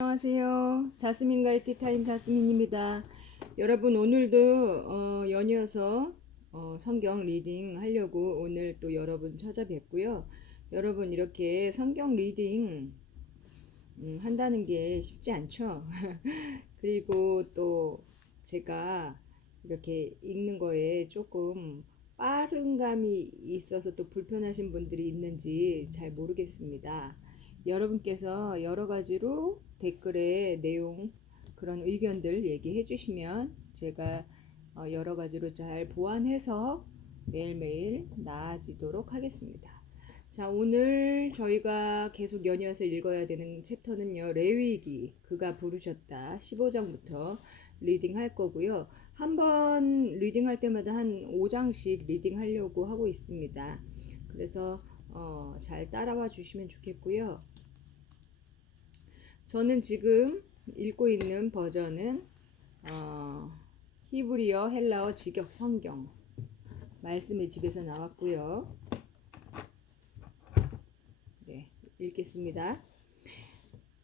안녕하세요. 자스민과의 티타임 자스민입니다. 여러분 오늘도 어, 연이어서 어, 성경 리딩 하려고 오늘 또 여러분 찾아뵙고요. 여러분 이렇게 성경 리딩 음, 한다는 게 쉽지 않죠. 그리고 또 제가 이렇게 읽는 거에 조금 빠른 감이 있어서 또 불편하신 분들이 있는지 잘 모르겠습니다. 여러분께서 여러 가지로 댓글에 내용 그런 의견들 얘기해 주시면 제가 어, 여러 가지로 잘 보완해서 매일매일 나아지도록 하겠습니다. 자, 오늘 저희가 계속 연이어서 읽어야 되는 챕터는요, 레위기, 그가 부르셨다. 15장부터 리딩 할 거고요. 한번 리딩 할 때마다 한 5장씩 리딩 하려고 하고 있습니다. 그래서 어, 잘 따라와 주시면 좋겠고요. 저는 지금 읽고 있는 버전은 어, 히브리어, 헬라어 직역 성경 말씀의 집에서 나왔고요. 네, 읽겠습니다.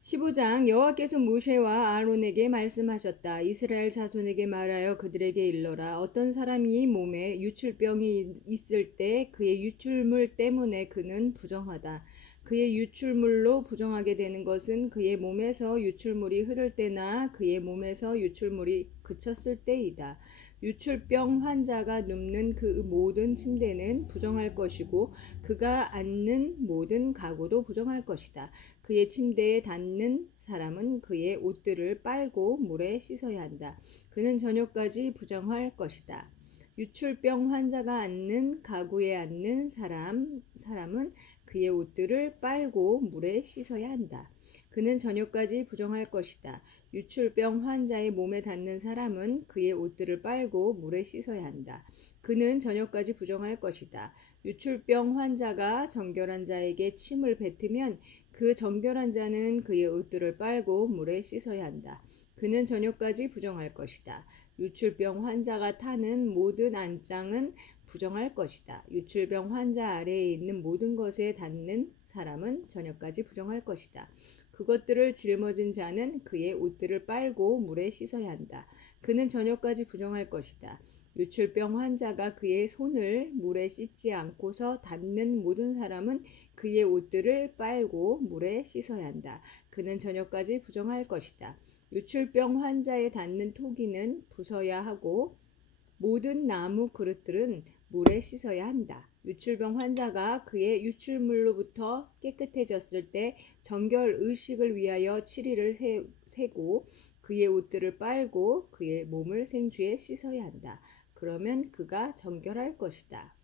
15장 여호와께서 모세와 아론에게 말씀하셨다. 이스라엘 자손에게 말하여 그들에게 일러라. 어떤 사람이 몸에 유출병이 있을 때 그의 유출물 때문에 그는 부정하다. 그의 유출물로 부정하게 되는 것은 그의 몸에서 유출물이 흐를 때나 그의 몸에서 유출물이 그쳤을 때이다. 유출병 환자가 눕는 그 모든 침대는 부정할 것이고 그가 앉는 모든 가구도 부정할 것이다. 그의 침대에 닿는 사람은 그의 옷들을 빨고 물에 씻어야 한다. 그는 저녁까지 부정할 것이다. 유출병 환자가 앉는 가구에 앉는 사람 사람은 그의 옷들을 빨고 물에 씻어야 한다. 그는 저녁까지 부정할 것이다. 유출병 환자의 몸에 닿는 사람은 그의 옷들을 빨고 물에 씻어야 한다. 그는 저녁까지 부정할 것이다. 유출병 환자가 정결한 자에게 침을 뱉으면 그 정결한 자는 그의 옷들을 빨고 물에 씻어야 한다. 그는 저녁까지 부정할 것이다. 유출병 환자가 타는 모든 안장은 부정할 것이다. 유출병 환자 아래에 있는 모든 것에 닿는 사람은 저녁까지 부정할 것이다. 그것들을 짊어진 자는 그의 옷들을 빨고 물에 씻어야 한다. 그는 저녁까지 부정할 것이다. 유출병 환자가 그의 손을 물에 씻지 않고서 닿는 모든 사람은 그의 옷들을 빨고 물에 씻어야 한다. 그는 저녁까지 부정할 것이다. 유출병 환자에 닿는 토기는 부숴야 하고 모든 나무 그릇들은 물에 씻어야 한다. 유출병 환자가 그의 유출물로부터 깨끗해졌을 때 정결 의식을 위하여 7일을 세고 그의 옷들을 빨고 그의 몸을 생주에 씻어야 한다. 그러면 그가 정결할 것이다.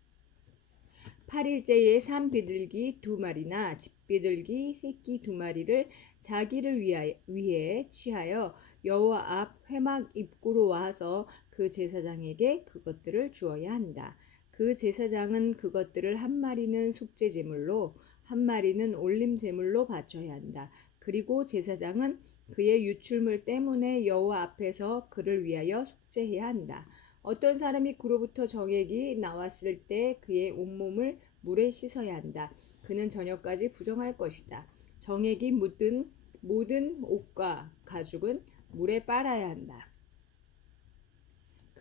8일째에 산 비둘기 두 마리나 집비둘기 새끼 두 마리를 자기를 위해 취하여 여호와 앞 회막 입구로 와서 그 제사장에게 그것들을 주어야 한다. 그 제사장은 그것들을 한 마리는 속죄 제물로 한 마리는 올림 제물로 바쳐야 한다. 그리고 제사장은 그의 유출물 때문에 여호와 앞에서 그를 위하여 속죄해야 한다. 어떤 사람이 그로부터 정액이 나왔을 때 그의 온몸을 물에 씻어야 한다. 그는 저녁까지 부정할 것이다. 정액이 묻은 모든 옷과 가죽은 물에 빨아야 한다.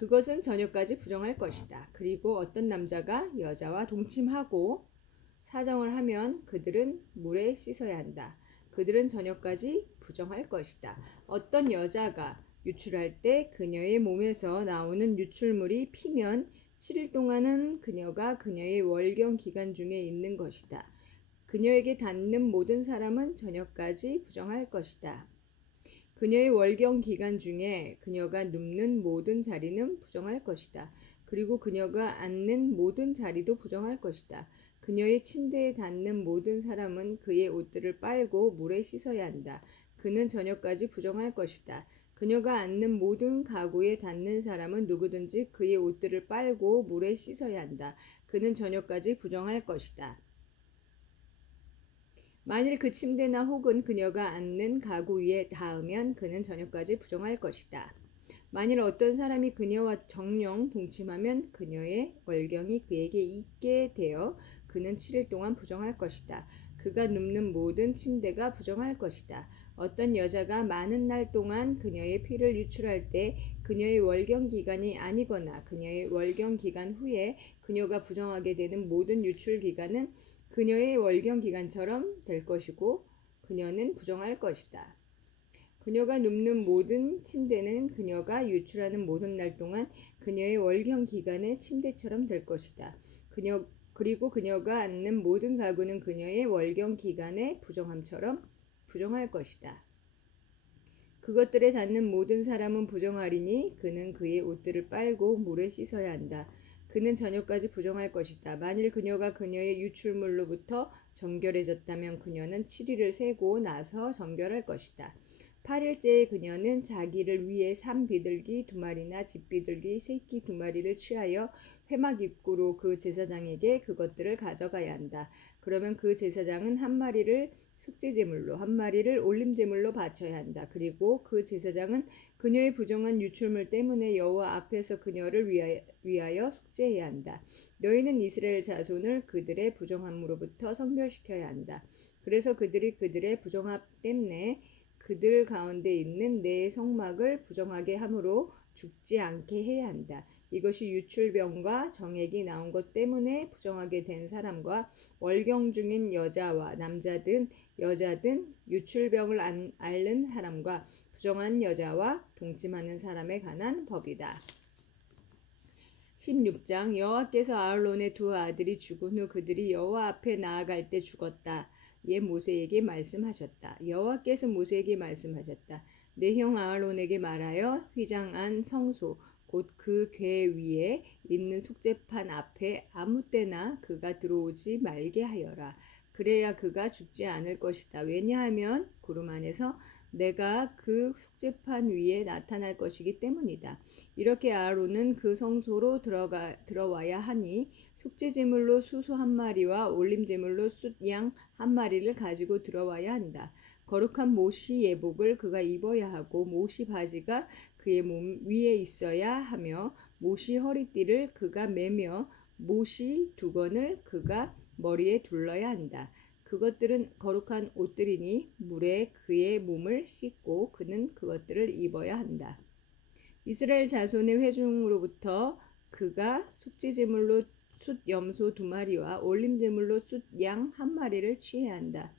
그것은 저녁까지 부정할 것이다. 그리고 어떤 남자가 여자와 동침하고 사정을 하면 그들은 물에 씻어야 한다. 그들은 저녁까지 부정할 것이다. 어떤 여자가 유출할 때 그녀의 몸에서 나오는 유출물이 피면 7일 동안은 그녀가 그녀의 월경 기간 중에 있는 것이다. 그녀에게 닿는 모든 사람은 저녁까지 부정할 것이다. 그녀의 월경 기간 중에 그녀가 눕는 모든 자리는 부정할 것이다. 그리고 그녀가 앉는 모든 자리도 부정할 것이다. 그녀의 침대에 닿는 모든 사람은 그의 옷들을 빨고 물에 씻어야 한다. 그는 저녁까지 부정할 것이다. 그녀가 앉는 모든 가구에 닿는 사람은 누구든지 그의 옷들을 빨고 물에 씻어야 한다. 그는 저녁까지 부정할 것이다. 만일 그 침대나 혹은 그녀가 앉는 가구 위에 닿으면 그는 저녁까지 부정할 것이다. 만일 어떤 사람이 그녀와 정령 동침하면 그녀의 월경이 그에게 있게 되어 그는 7일 동안 부정할 것이다. 그가 눕는 모든 침대가 부정할 것이다. 어떤 여자가 많은 날 동안 그녀의 피를 유출할 때 그녀의 월경 기간이 아니거나 그녀의 월경 기간 후에 그녀가 부정하게 되는 모든 유출 기간은 그녀의 월경 기간처럼 될 것이고 그녀는 부정할 것이다. 그녀가 눕는 모든 침대는 그녀가 유출하는 모든 날 동안 그녀의 월경 기간의 침대처럼 될 것이다. 그녀 그리고 그녀가 앉는 모든 가구는 그녀의 월경 기간의 부정함처럼 부정할 것이다. 그것들에 닿는 모든 사람은 부정하리니 그는 그의 옷들을 빨고 물에 씻어야 한다. 그는 저녁까지 부정할 것이다. 만일 그녀가 그녀의 유출물로부터 정결해졌다면 그녀는 7일을 세고 나서 정결할 것이다. 8일째에 그녀는 자기를 위해 삼 비둘기 두 마리나 집비둘기 새끼 두 마리를 취하여 회막 입구로 그 제사장에게 그것들을 가져가야 한다. 그러면 그 제사장은 한 마리를 속죄제물로 한 마리를 올림제물로 바쳐야 한다. 그리고 그 제사장은 그녀의 부정한 유출물 때문에 여호와 앞에서 그녀를 위하여, 위하여 속죄해야 한다. 너희는 이스라엘 자손을 그들의 부정함으로부터 성별시켜야 한다. 그래서 그들이 그들의 부정함 때문에 그들 가운데 있는 내 성막을 부정하게 함으로 죽지 않게 해야 한다. 이것이 유출병과 정액이 나온 것 때문에 부정하게 된 사람과 월경 중인 여자와 남자든 여자든 유출병을 안- 앓는 사람과 부정한 여자와 동침하는 사람에 관한 법이다. 16장 여호와께서 아알론의 두 아들이 죽은 후 그들이 여호와 앞에 나아갈 때 죽었다. 예 모세에게 말씀하셨다. 여호와께서 모세에게 말씀하셨다. 내 형 아알론에게 말하여 휘장 안 성소 곧그궤 위에 있는 속죄판 앞에 아무 때나 그가 들어오지 말게 하여라. 그래야 그가 죽지 않을 것이다. 왜냐하면 구름 안에서 내가 그 속죄판 위에 나타날 것이기 때문이다. 이렇게 아론은 그 성소로 들어가 들어와야 하니 속죄제물로 수소 한 마리와 올림제물로 숫양 한 마리를 가지고 들어와야 한다. 거룩한 모시 예복을 그가 입어야 하고 모시 바지가 그의 몸 위에 있어야 하며 모시 허리띠를 그가 매며 모시 두건을 그가 머리에 둘러야 한다. 그것들은 거룩한 옷들이니 물에 그의 몸을 씻고 그는 그것들을 입어야 한다. 이스라엘 자손의 회중으로부터 그가 속죄제물로 숫 염소 두 마리와 올림제물로 숫 양 한 마리를 취해야 한다.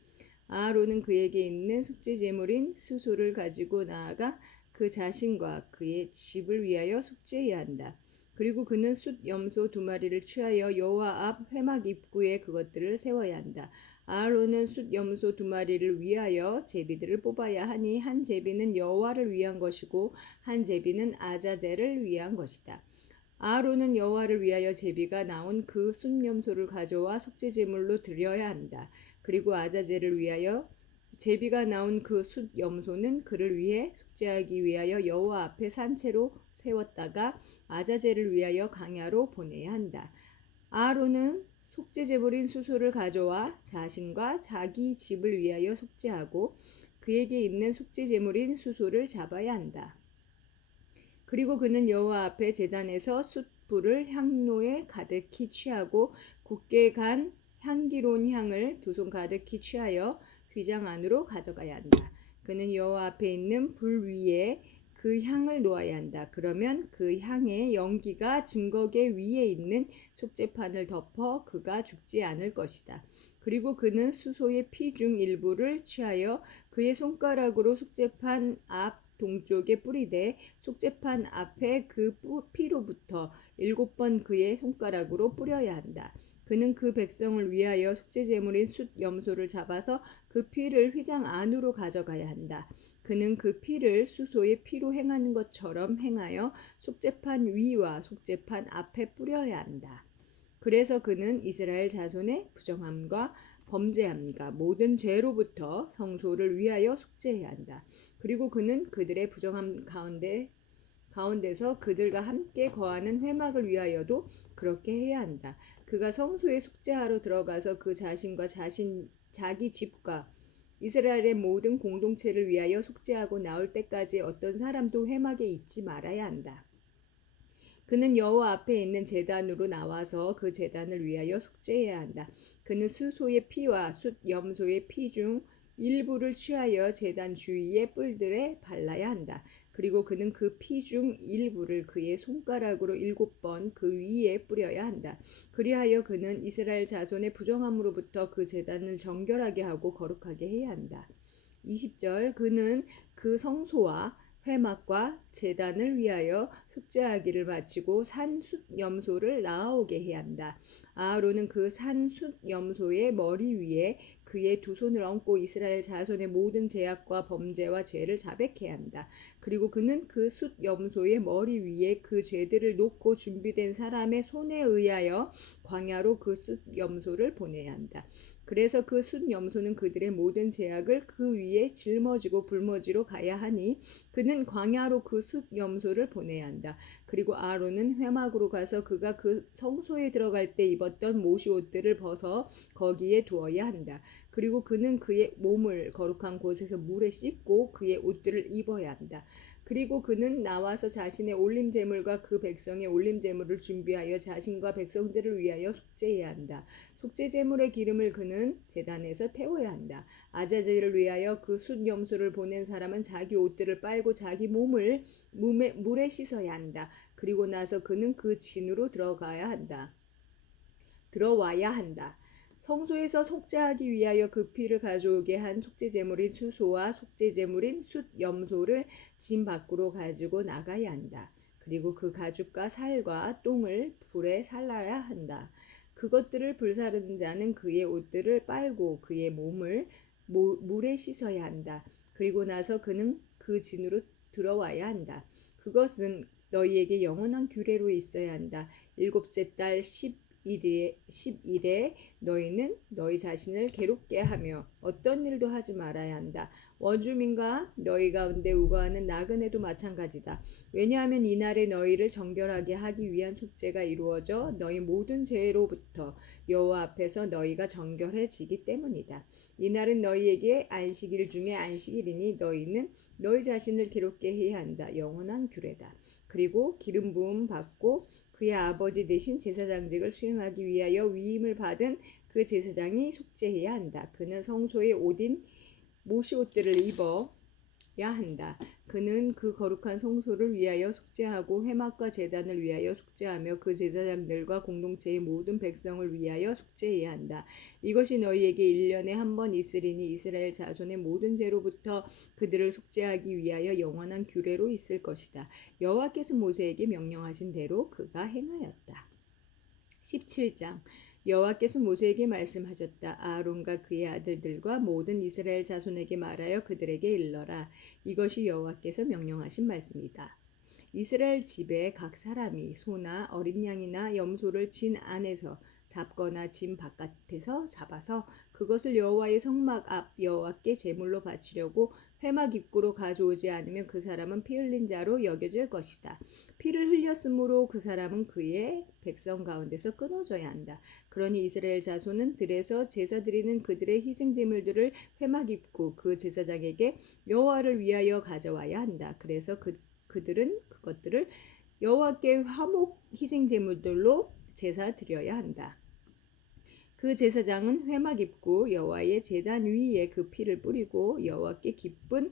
아론은 그에게 있는 속죄제물인 수소를 가지고 나아가 그 자신과 그의 집을 위하여 속죄해야 한다. 그리고 그는 숫 염소 두 마리를 취하여 여호와 앞 회막 입구에 그것들을 세워야 한다. 아론은 숫 염소 두 마리를 위하여 제비들을 뽑아야 하니 한 제비는 여호와를 위한 것이고 한 제비는 아자젤을 위한 것이다. 아론은 여호와를 위하여 제비가 나온 그 숫 염소를 가져와 속죄 제물로 드려야 한다. 그리고 아자젤을 위하여 제비가 나온 그 숫 염소는 그를 위해 속죄하기 위하여 여호와 앞에 산채로 세웠다가 아자젤을 위하여 강야로 보내야 한다. 아론은 속죄 제물인 수소를 가져와 자신과 자기 집을 위하여 속죄하고 그에게 있는 속죄 제물인 수소를 잡아야 한다. 그리고 그는 여호와 앞에 제단에서 숯불을 향로에 가득히 취하고 굳게 간 향기로운 향을 두 손 가득히 취하여 휘장 안으로 가져가야 한다. 그는 여호와 앞에 있는 불 위에 그 향을 놓아야 한다. 그러면 그 향의 연기가 증거계 위에 있는 속죄판을 덮어 그가 죽지 않을 것이다. 그리고 그는 수소의 피 중 일부를 취하여 그의 손가락으로 속죄판 앞 동쪽에 뿌리되 속죄판 앞에 그 뿌- 피로부터 일곱 번 그의 손가락으로 뿌려야 한다. 그는 그 백성을 위하여 속죄제물인 숫 염소를 잡아서 그 피를 휘장 안으로 가져가야 한다. 그는 그 피를 수소의 피로 행하는 것처럼 행하여 속죄판 위와 속죄판 앞에 뿌려야 한다. 그래서 그는 이스라엘 자손의 부정함과 범죄함과 모든 죄로부터 성소를 위하여 속죄해야 한다. 그리고 그는 그들의 부정함 가운데 가운데서 그들과 함께 거하는 회막을 위하여도 그렇게 해야 한다. 그가 성소에 속죄하러 들어가서 그 자신과 자신 자기 집과 이스라엘의 모든 공동체를 위하여 속죄하고 나올 때까지 어떤 사람도 회막에 있지 말아야 한다. 그는 여호와 앞에 있는 제단으로 나와서 그 제단을 위하여 속죄해야 한다. 그는 수소의 피와 숫 염소의 피 중 일부를 취하여 제단 주위의 뿔들에 발라야 한다. 그리고 그는 그 피 중 일부를 그의 손가락으로 일곱 번 그 위에 뿌려야 한다. 그리하여 그는 이스라엘 자손의 부정함으로부터 그 제단을 정결하게 하고 거룩하게 해야 한다. 20절 그는 그 성소와 회막과 제단을 위하여 숙제하기를 마치고 산숫 염소를 나아오게 해야 한다. 아하론은 그 산숫 염소의 머리 위에 그의 두 손을 얹고 이스라엘 자손의 모든 죄악과 범죄와 죄를 자백해야 한다. 그리고 그는 그 숫 염소의 머리 위에 그 죄들을 놓고 준비된 사람의 손에 의하여 광야로 그 숫 염소를 보내야 한다. 그래서 그 숫 염소는 그들의 모든 죄악을 그 위에 짊어지고 불모지로 가야 하니 그는 광야로 그 숫 염소를 보내야 한다. 그리고 아론은 회막으로 가서 그가 그 성소에 들어갈 때 입었던 모시 옷들을 벗어 거기에 두어야 한다. 그리고 그는 그의 몸을 거룩한 곳에서 물에 씻고 그의 옷들을 입어야 한다. 그리고 그는 나와서 자신의 올림 제물과 그 백성의 올림 제물을 준비하여 자신과 백성들을 위하여 속죄해야 한다. 속죄 제물의 기름을 그는 제단에서 태워야 한다. 아자제를 위하여 그 숫 염소를 보낸 사람은 자기 옷들을 빨고 자기 몸을 물에, 물에 씻어야 한다. 그리고 나서 그는 그 진으로 들어가야 한다. 들어와야 한다. 성소에서 속죄하기 위하여 그 피를 가져오게 한 속죄 제물인 수소와 속죄 제물인 숫 염소를 진 밖으로 가지고 나가야 한다. 그리고 그 가죽과 살과 똥을 불에 살라야 한다. 그것들을 불사르는 자는 그의 옷들을 빨고 그의 몸을 모, 물에 씻어야 한다. 그리고 나서 그는 그 진으로 들어와야 한다. 그것은 너희에게 영원한 규례로 있어야 한다. 일곱째 달 10 일에 10일에 너희는 너희 자신을 괴롭게 하며 어떤 일도 하지 말아야 한다. 원주민과 너희 가운데 우거하는 나그네도 마찬가지다. 왜냐하면 이날에 너희를 정결하게 하기 위한 속죄가 이루어져 너희 모든 죄로부터 여호와 앞에서 너희가 정결해지기 때문이다. 이날은 너희에게 안식일 중에 안식일이니 너희는 너희 자신을 괴롭게 해야 한다. 영원한 규례다. 그리고 기름 부음 받고 그의 아버지 대신 제사장직을 수행하기 위하여 위임을 받은 그 제사장이 속죄해야 한다. 그는 성소의 옷인 모시 옷들을 입어야 한다. 그는 그 거룩한 성소를 위하여 속죄하고 회막과 제단을 위하여 속죄하며 그 제사장들과 공동체의 모든 백성을 위하여 속죄해야 한다. 이것이 너희에게 1년에 한 번 있으리니 이스라엘 자손의 모든 죄로부터 그들을 속죄하기 위하여 영원한 규례로 있을 것이다. 여호와께서 모세에게 명령하신 대로 그가 행하였다. 17장 여호와께서 모세에게 말씀하셨다. 아론과 그의 아들들과 모든 이스라엘 자손에게 말하여 그들에게 일러라. 이것이 여호와께서 명령하신 말씀이다. 이스라엘 집에 각 사람이 소나 어린 양이나 염소를 진 안에서 잡거나 진 바깥에서 잡아서 그것을 여호와의 성막 앞 여호와께 제물로 바치려고 회막 입구로 가져오지 않으면 그 사람은 피 흘린 자로 여겨질 것이다. 피를 흘렸으므로 그 사람은 그의 백성 가운데서 끊어져야 한다. 그러니 이스라엘 자손은 들에서 제사 드리는 그들의 희생 제물들을 회막 입구 그 제사장에게 여호와를 위하여 가져와야 한다. 그래서 그 그들은 그것들을 여호와께 화목 희생 제물들로 제사 드려야 한다. 그 제사장은 회막 입구 여호와의 제단 위에 그 피를 뿌리고 여호와께 기쁜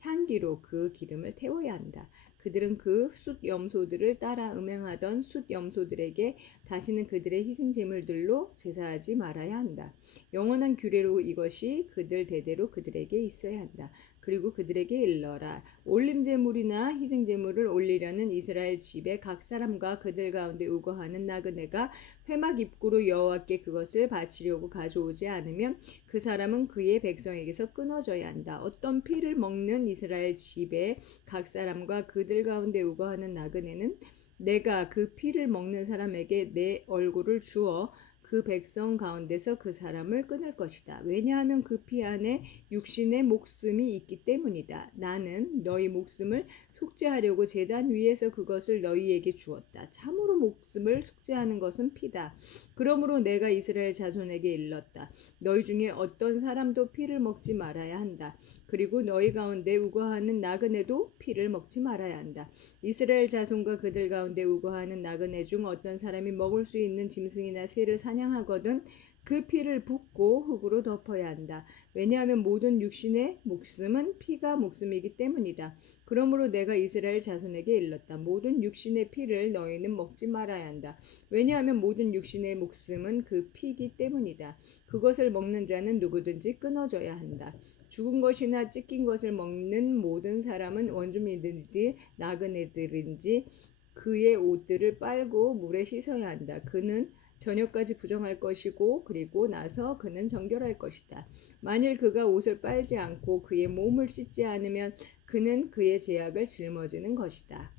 향기로 그 기름을 태워야 한다. 그들은 그 숫 염소들을 따라 음행하던 숫 염소들에게 다시는 그들의 희생 제물들로 제사하지 말아야 한다. 영원한 규례로 이것이 그들 대대로 그들에게 있어야 한다. 그리고 그들에게 일러라. 올림 제물이나 희생 제물을 올리려는 이스라엘 집의 각 사람과 그들 가운데 우거하는 나그네가 회막 입구로 여호와께 그것을 바치려고 가져오지 않으면 그 사람은 그의 백성에게서 끊어져야 한다. 어떤 피를 먹는 이스라엘 집의 각 사람과 그들 가운데 우거하는 나그네는 내가 그 피를 먹는 사람에게 내 얼굴을 주어 그 백성 가운데서 그 사람을 끊을 것이다. 왜냐하면 그 피 안에 육신의 목숨이 있기 때문이다. 나는 너희 목숨을 속죄하려고 제단 위에서 그것을 너희에게 주었다. 참으로 목숨을 속죄하는 것은 피다. 그러므로 내가 이스라엘 자손에게 일렀다. 너희 중에 어떤 사람도 피를 먹지 말아야 한다. 그리고 너희 가운데 우거하는 나그네도 피를 먹지 말아야 한다. 이스라엘 자손과 그들 가운데 우거하는 나그네 중 어떤 사람이 먹을 수 있는 짐승이나 새를 사냥하거든 그 피를 붓고 흙으로 덮어야 한다. 왜냐하면 모든 육신의 목숨은 피가 목숨이기 때문이다. 그러므로 내가 이스라엘 자손에게 일렀다. 모든 육신의 피를 너희는 먹지 말아야 한다. 왜냐하면 모든 육신의 목숨은 그 피기 때문이다. 그것을 먹는 자는 누구든지 끊어져야 한다. 죽은 것이나 찢긴 것을 먹는 모든 사람은 원주민들인지 나그네들인지 그의 옷들을 빨고 물에 씻어야 한다. 그는 저녁까지 부정할 것이고 그리고 나서 그는 정결할 것이다. 만일 그가 옷을 빨지 않고 그의 몸을 씻지 않으면 그는 그의 제약을 짊어지는 것이다.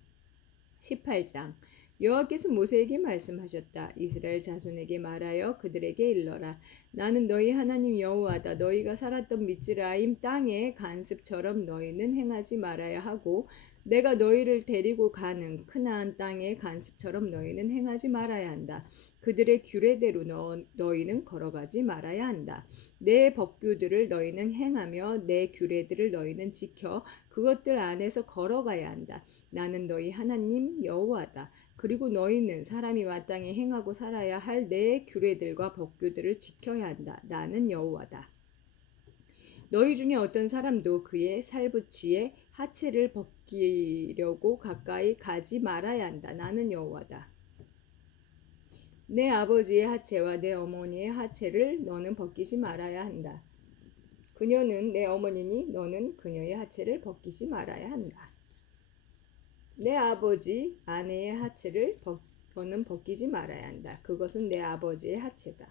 18장 여호와께서 모세에게 말씀하셨다. 이스라엘 자손에게 말하여 그들에게 일러라. 나는 너희 하나님 여호와다. 너희가 살았던 미즈라임 땅의 간습처럼 너희는 행하지 말아야 하고 내가 너희를 데리고 가는 크나안 땅의 간습처럼 너희는 행하지 말아야 한다. 그들의 규례대로 너, 너희는 걸어가지 말아야 한다. 내 법규들을 너희는 행하며 내 규례들을 너희는 지켜 그것들 안에서 걸어가야 한다. 나는 너희 하나님 여호와다. 그리고 너희는 사람이 마땅히 행하고 살아야 할 내 규례들과 법규들을 지켜야 한다. 나는 여호와다. 너희 중에 어떤 사람도 그의 살부치에 하체를 벗기려고 가까이 가지 말아야 한다. 나는 여호와다. 내 아버지의 하체와 내 어머니의 하체를 너는 벗기지 말아야 한다. 그녀는 내 어머니니 너는 그녀의 하체를 벗기지 말아야 한다. 내 아버지 아내의 하체를 벗, 너는 벗기지 말아야 한다. 그것은 내 아버지의 하체다.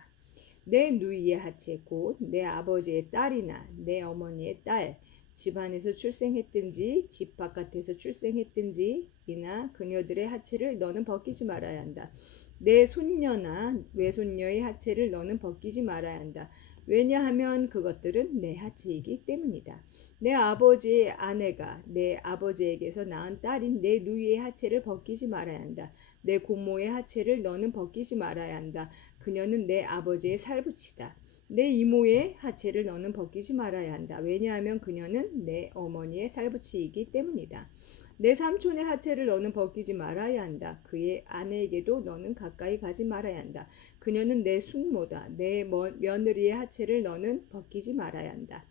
내 누이의 하체 곧 내 아버지의 딸이나 내 어머니의 딸 집안에서 출생했든지 집 바깥에서 출생했든지 이나 그녀들의 하체를 너는 벗기지 말아야 한다. 내 손녀나 외손녀의 하체를 너는 벗기지 말아야 한다. 왜냐하면 그것들은 내 하체이기 때문이다. 내 아버지의 아내가 내 아버지에게서 낳은 딸인 내 누이의 하체를 벗기지 말아야 한다. 내 고모의 하체를 너는 벗기지 말아야 한다. 그녀는 내 아버지의 살부치다. 내 이모의 하체를 너는 벗기지 말아야 한다. 왜냐하면 그녀는 내 어머니의 살부치이기 때문이다. 내 삼촌의 하체를 너는 벗기지 말아야 한다. 그의 아내에게도 너는 가까이 가지 말아야 한다. 그녀는 내 숙모다. 내 며느리의 하체를 너는 벗기지 말아야 한다.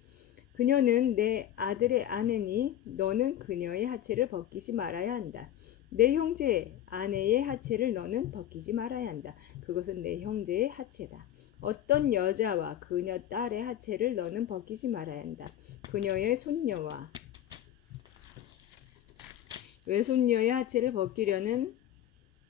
그녀는 내 아들의 아내니 너는 그녀의 하체를 벗기지 말아야 한다. 내 형제 아내의 하체를 너는 벗기지 말아야 한다. 그것은 내 형제의 하체다. 어떤 여자와 그녀 딸의 하체를 너는 벗기지 말아야 한다. 그녀의 손녀와 외손녀의 하체를 벗기려는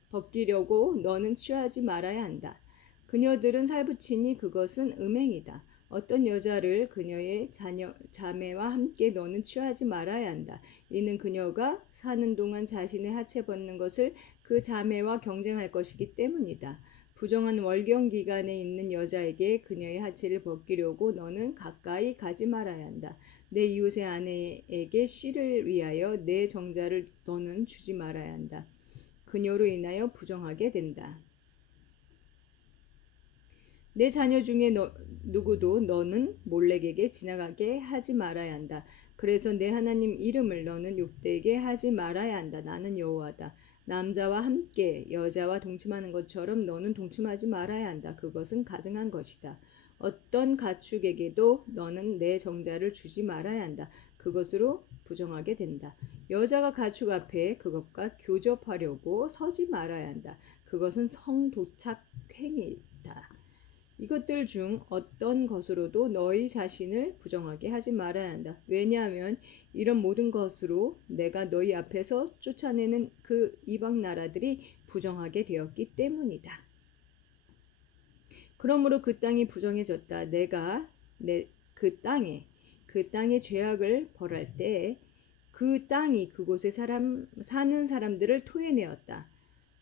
벗기려고 너는 취하지 말아야 한다. 그녀들은 살붙이니 그것은 음행이다. 어떤 여자를 그녀의 자녀, 자매와 함께 너는 취하지 말아야 한다. 이는 그녀가 사는 동안 자신의 하체 벗는 것을 그 자매와 경쟁할 것이기 때문이다. 부정한 월경 기간에 있는 여자에게 그녀의 하체를 벗기려고 너는 가까이 가지 말아야 한다. 내 이웃의 아내에게 씨를 위하여 내 정자를 너는 주지 말아야 한다. 그녀로 인하여 부정하게 된다. 내 자녀 중에 너, 누구도 너는 몰렉에게 지나가게 하지 말아야 한다. 그래서 내 하나님 이름을 너는 욕되게 하지 말아야 한다. 나는 여호와다. 남자와 함께 여자와 동침하는 것처럼 너는 동침하지 말아야 한다. 그것은 가증한 것이다. 어떤 가축에게도 너는 내 정자를 주지 말아야 한다. 그것으로 부정하게 된다. 여자가 가축 앞에 그것과 교접하려고 서지 말아야 한다. 그것은 성도착 행위다. 이것들 중 어떤 것으로도 너희 자신을 부정하게 하지 말아야 한다. 왜냐하면 이런 모든 것으로 내가 너희 앞에서 쫓아내는 그 이방 나라들이 부정하게 되었기 때문이다. 그러므로 그 땅이 부정해졌다. 내가 내 그 땅에 그 땅의 죄악을 벌할 때그 땅이 그곳에 사람 사는 사람들을 토해내었다.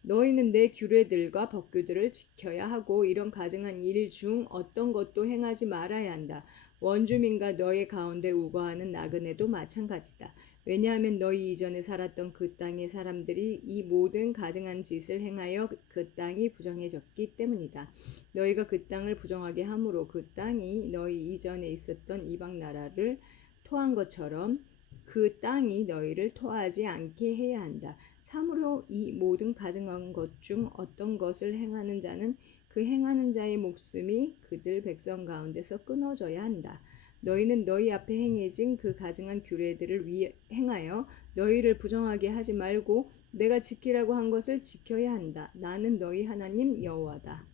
너희는 내 규례들과 법규들을 지켜야 하고 이런 가증한 일 중 어떤 것도 행하지 말아야 한다. 원주민과 너희 가운데 우거하는 나그네도 마찬가지다. 왜냐하면 너희 이전에 살았던 그 땅의 사람들이 이 모든 가증한 짓을 행하여 그 땅이 부정해졌기 때문이다. 너희가 그 땅을 부정하게 함으로 그 땅이 너희 이전에 있었던 이방 나라를 토한 것처럼 그 땅이 너희를 토하지 않게 해야 한다. 참으로 이 모든 가증한 것 중 어떤 것을 행하는 자는 그그 행하는 자의 목숨이 그들 백성 가운데서 끊어져야 한다. 너희는 너희 앞에 행해진 그 가증한 규례들을 위 행하여 너희를 부정하게 하지 말고 내가 지키라고 한 것을 지켜야 한다. 나는 너희 하나님 여호와다.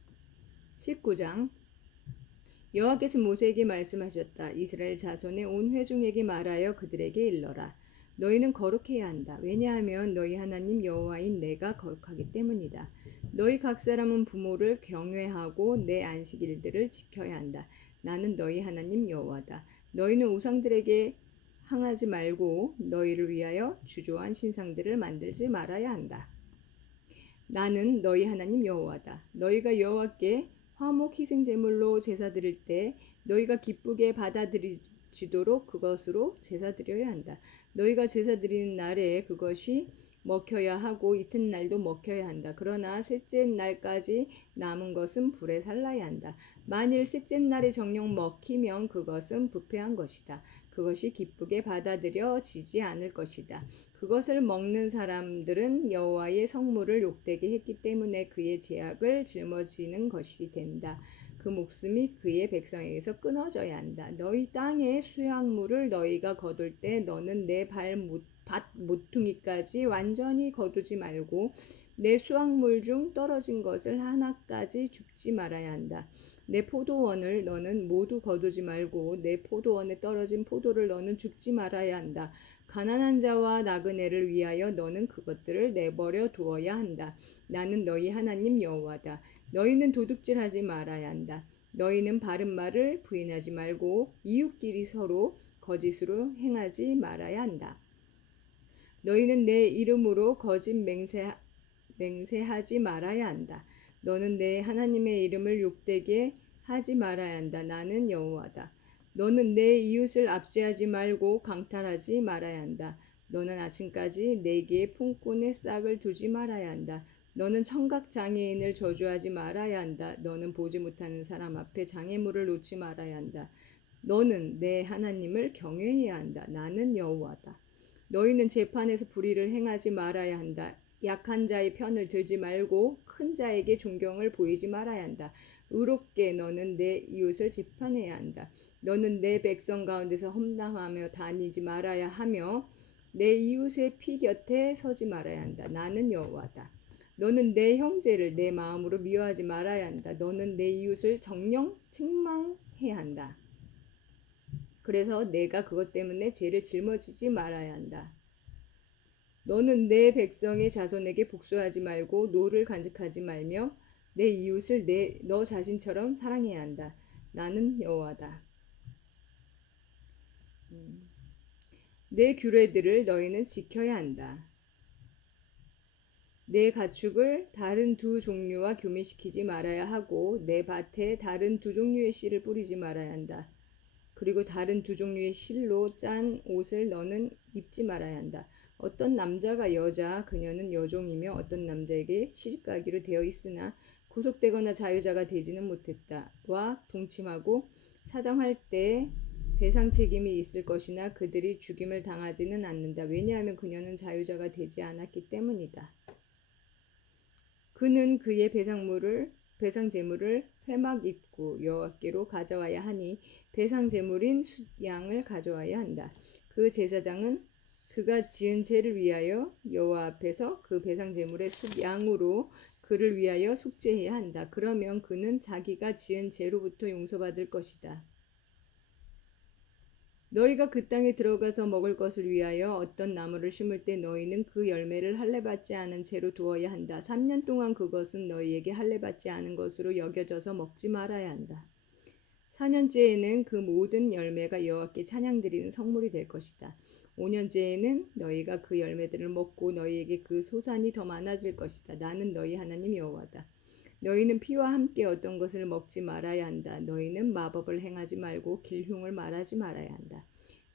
19장 여호와께서 모세에게 말씀하셨다. 이스라엘 자손의 온 회중에게 말하여 그들에게 일러라. 너희는 거룩해야 한다. 왜냐하면 너희 하나님 여호와인 내가 거룩하기 때문이다. 너희 각 사람은 부모를 경외하고 내 안식일들을 지켜야 한다. 나는 너희 하나님 여호와다. 너희는 우상들에게 항하지 말고 너희를 위하여 주조한 신상들을 만들지 말아야 한다. 나는 너희 하나님 여호와다. 너희가 여호와께 화목 희생 제물로 제사 드릴 때 너희가 기쁘게 받아들이지 도록 그것으로 제사 드려야 한다. 너희가 제사 드리는 날에 그것이 먹혀야 하고 이튿날도 먹혀야 한다. 그러나 셋째 날까지 남은 것은 불에 살라야 한다. 만일 셋째 날에 정령 먹히면 그것은 부패한 것이다. 그것이 기쁘게 받아들여지지 않을 것이다. 그것을 먹는 사람들은 여호와의 성물을 욕되게 했기 때문에 그의 제약을 짊어지는 것이 된다. 그 목숨이 그의 백성에게서 끊어져야 한다. 너희 땅의 수확물을 너희가 거둘 때 너는 내발못 밭 모퉁이까지 완전히 거두지 말고 내 수확물 중 떨어진 것을 하나까지 죽지 말아야 한다. 내 포도원을 너는 모두 거두지 말고 내 포도원에 떨어진 포도를 너는 죽지 말아야 한다. 가난한 자와 나그네를 위하여 너는 그것들을 내버려 두어야 한다. 나는 너희 하나님 여호와다. 너희는 도둑질하지 말아야 한다. 너희는 바른 말을 부인하지 말고 이웃끼리 서로 거짓으로 행하지 말아야 한다. 너희는 내 이름으로 거짓 맹세, 맹세하지 말아야 한다. 너는 내 하나님의 이름을 욕되게 하지 말아야 한다. 나는 여호와다. 너는 내 이웃을 압제하지 말고 강탈하지 말아야 한다. 너는 아침까지 내게 품꾼의 싹을 두지 말아야 한다. 너는 청각 장애인을 저주하지 말아야 한다. 너는 보지 못하는 사람 앞에 장애물을 놓지 말아야 한다. 너는 내 하나님을 경외해야 한다. 나는 여호와다. 너희는 재판에서 불의를 행하지 말아야 한다. 약한 자의 편을 들지 말고 큰 자에게 존경을 보이지 말아야 한다. 의롭게 너는 내 이웃을 재판해야 한다. 너는 내 백성 가운데서 험담하며 다니지 말아야 하며 내 이웃의 피 곁에 서지 말아야 한다. 나는 여호와다. 너는 내 형제를 내 마음으로 미워하지 말아야 한다. 너는 내 이웃을 정령 책망해야 한다. 그래서 내가 그것 때문에 죄를 짊어지지 말아야 한다. 너는 내 백성의 자손에게 복수하지 말고 노를 간직하지 말며 내 이웃을 내 너 자신처럼 사랑해야 한다. 나는 여호와다. 음. 내 규례들을 너희는 지켜야 한다. 내 가축을 다른 두 종류와 교미시키지 말아야 하고 내 밭에 다른 두 종류의 씨를 뿌리지 말아야 한다. 그리고 다른 두 종류의 실로 짠 옷을 너는 입지 말아야 한다. 어떤 남자가 여자, 그녀는 여종이며 어떤 남자에게 시집가기로 되어 있으나 구속되거나 자유자가 되지는 못했다. 와 동침하고 사정할 때 배상 책임이 있을 것이나 그들이 죽임을 당하지는 않는다. 왜냐하면 그녀는 자유자가 되지 않았기 때문이다. 그는 그의 배상물을 배상 제물을 회막 입구 여호와께로 가져와야 하니 배상 제물인 양을 가져와야 한다. 그 제사장은 그가 지은 죄를 위하여 여호와 앞에서 그 배상 제물의 양으로 그를 위하여 속죄해야 한다. 그러면 그는 자기가 지은 죄로부터 용서받을 것이다. 너희가 그 땅에 들어가서 먹을 것을 위하여 어떤 나무를 심을 때 너희는 그 열매를 할례받지 않은 채로 두어야 한다. 3년 동안 그것은 너희에게 할례받지 않은 것으로 여겨져서 먹지 말아야 한다. 4년째에는 그 모든 열매가 여호와께 찬양드리는 성물이 될 것이다. 5년째에는 너희가 그 열매들을 먹고 너희에게 그 소산이 더 많아질 것이다. 나는 너희 하나님 여호와다. 너희는 피와 함께 어떤 것을 먹지 말아야 한다. 너희는 마법을 행하지 말고 길흉을 말하지 말아야 한다.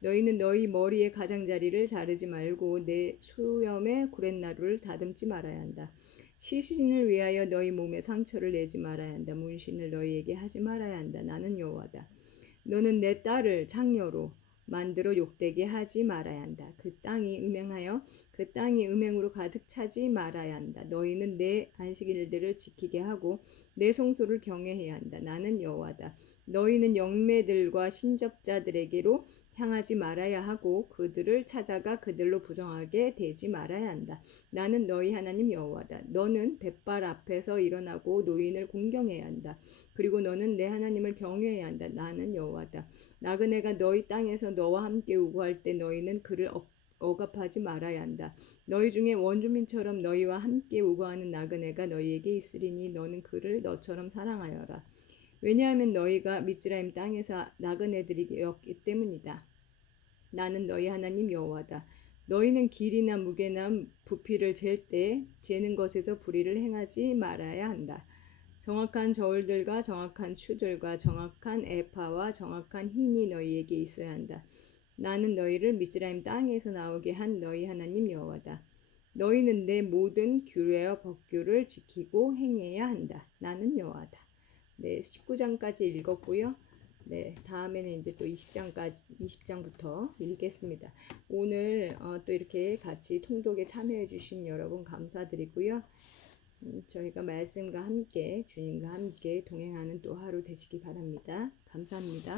너희는 너희 머리의 가장자리를 자르지 말고 내 수염의 구렛나루를 다듬지 말아야 한다. 시신을 위하여 너희 몸에 상처를 내지 말아야 한다. 문신을 너희에게 하지 말아야 한다. 나는 여호와다. 너는 내 딸을 창녀로 만들어 욕되게 하지 말아야 한다. 그 땅이 음행하여 그 땅이 음행으로 가득 차지 말아야 한다. 너희는 내 안식일들을 지키게 하고 내 성소를 경외해야 한다. 나는 여호와다. 너희는 영매들과 신접자들에게로 향하지 말아야 하고 그들을 찾아가 그들로 부정하게 되지 말아야 한다. 나는 너희 하나님 여호와다. 너는 뱃발 앞에서 일어나고 노인을 공경해야 한다. 그리고 너는 내 하나님을 경외해야 한다. 나는 여호와다. 나그네가 너희 땅에서 너와 함께 우고할 때 너희는 그를 억- 억압하지 말아야 한다. 너희 중에 원주민처럼 너희와 함께 우고하는 나그네가 너희에게 있으리니 너는 그를 너처럼 사랑하여라. 왜냐하면 너희가 미즈라임 땅에서 나그네들이었기 때문이다. 나는 너희 하나님 여호와다. 너희는 길이나 무게나 부피를 잴 때 재는 것에서 불의를 행하지 말아야 한다. 정확한 저울들과 정확한 추들과 정확한 에파와 정확한 흰이 너희에게 있어야 한다. 나는 너희를 미즈라임 땅에서 나오게 한 너희 하나님 여호와다. 너희는 내 모든 규례와 법규를 지키고 행해야 한다. 나는 여호와다. 네, 19장까지 읽었고요. 네, 다음에는 이제 또 20장까지 20장부터 읽겠습니다. 오늘 어, 또 이렇게 같이 통독에 참여해 주신 여러분 감사드리고요. 음, 저희가 말씀과 함께 주님과 함께 동행하는 또 하루 되시기 바랍니다. 감사합니다.